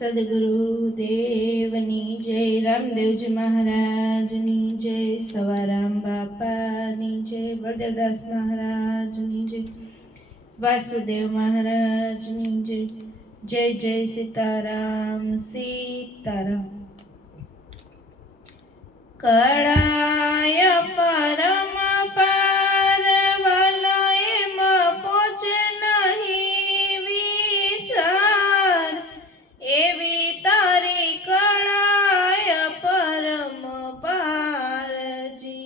સદગુરુદેવની જય, રામદેવજી મહારાજની જય, સવારામ બાપાની જય, બળદેવદાસ મહારાજની જય, વાસુદેવ મહારાજની જય. જય જય સીતારામ સીતારામ. કળાય પરમ પાર વલયમાં પહોંચ નહીં વિચાર, એવી તારી કળાય પરમ પારજી.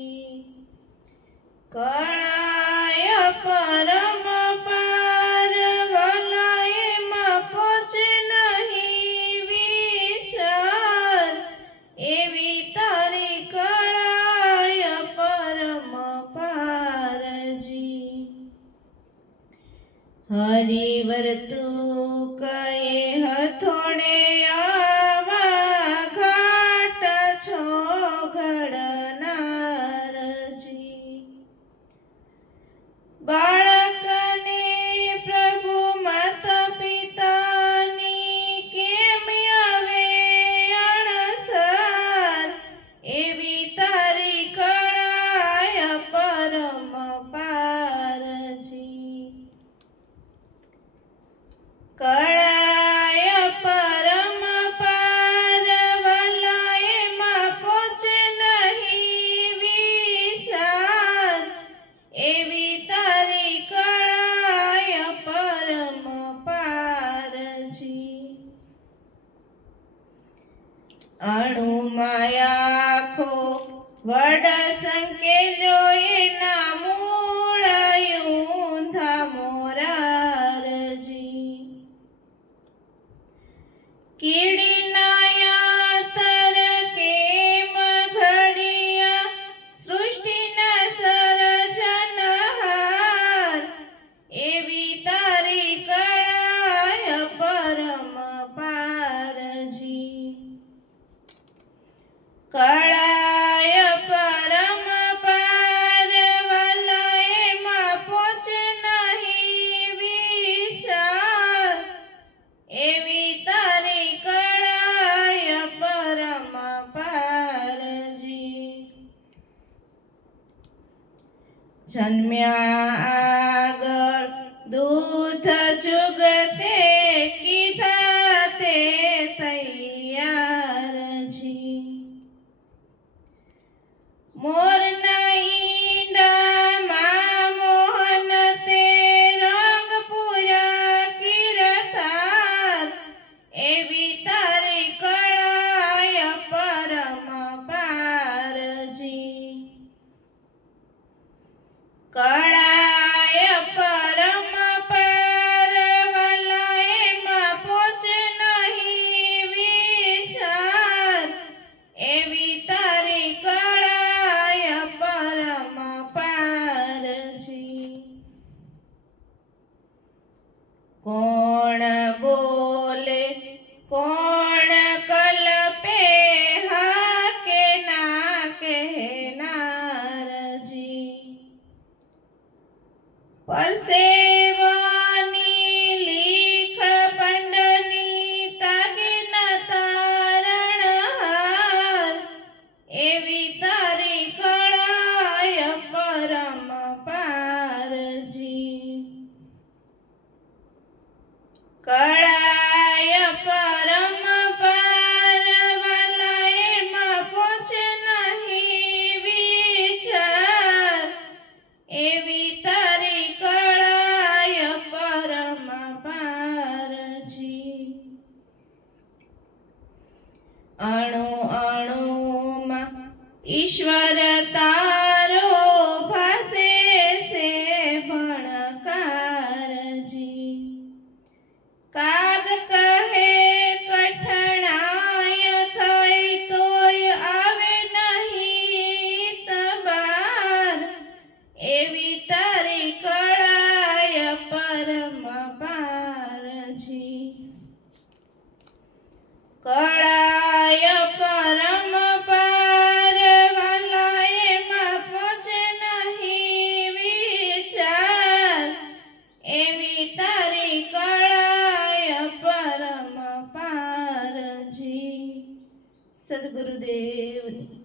કળાય પરમ પાર વલયમાં પહોંચ નહીં વિચાર, એવી તારી કળાય પરમ પારજી. હરિવર તું કહે હથોડે આવા ઘાટ છો ઘડનારજી. બાળકને પ્રભુ માતા પિતાની કેમ આવે અણસર, એવી તારી કળાય પરમ પારજી. કળાય પરમ પાર વલયમાં પહોંચ નહીં વિચાર, એવી તારી કળાય પરમ પારજી. અણુમાં આખો વડ સંકેલ્યો એના મૂળ ઊંધા મોરારજી. કીડીના યાતર કેમ ઘડિયા સૃષ્ટિના સર્જનહાર, એવી તારી કળાય પરમ પારજી. કળાય પરમ પાર વલયમાં પહોંચ નહીં વિચાર, એવી તારી કળાય પરમ પારજી. જન્મ્યા આગળ દૂધ જુગતે કીધા તે તૈયારજી. મોરના ઈંડામાં મોહન તે રંગ પૂરા કીર્તાર, એવી તારી કળાય પરમ પારજી. કળાય પરમ પાર વલયમાં પહોંચ નહીં વિચાર, એવી તારી કળાય પરમ પારજી. કોણ બોલે કોણ કલ્પે હા કે ના કહેનારજી. પરસેવાની લીખ પંડની તાગે ન તારણહાર, એવી તારી કળાય પરમ પારજી. કળાય પરમ પાર વલયમાં પહોંચ નહીં વિચાર, એવી તારી કળાય પરમ પારજી. અણુ અણુમાં ઈશ્વર તારો ભાસે છે ભણકારજી. કાગ કહે કઠણાય થઈ તોય આવે નહીં તબાર, એવી તારી કળાય પરમ પારજી. કળાય પરમ પાર વલયમાં પહોંચ નહીં વિચાર, એવી તારી કળાય પરમ પાર સદગુરુદેવની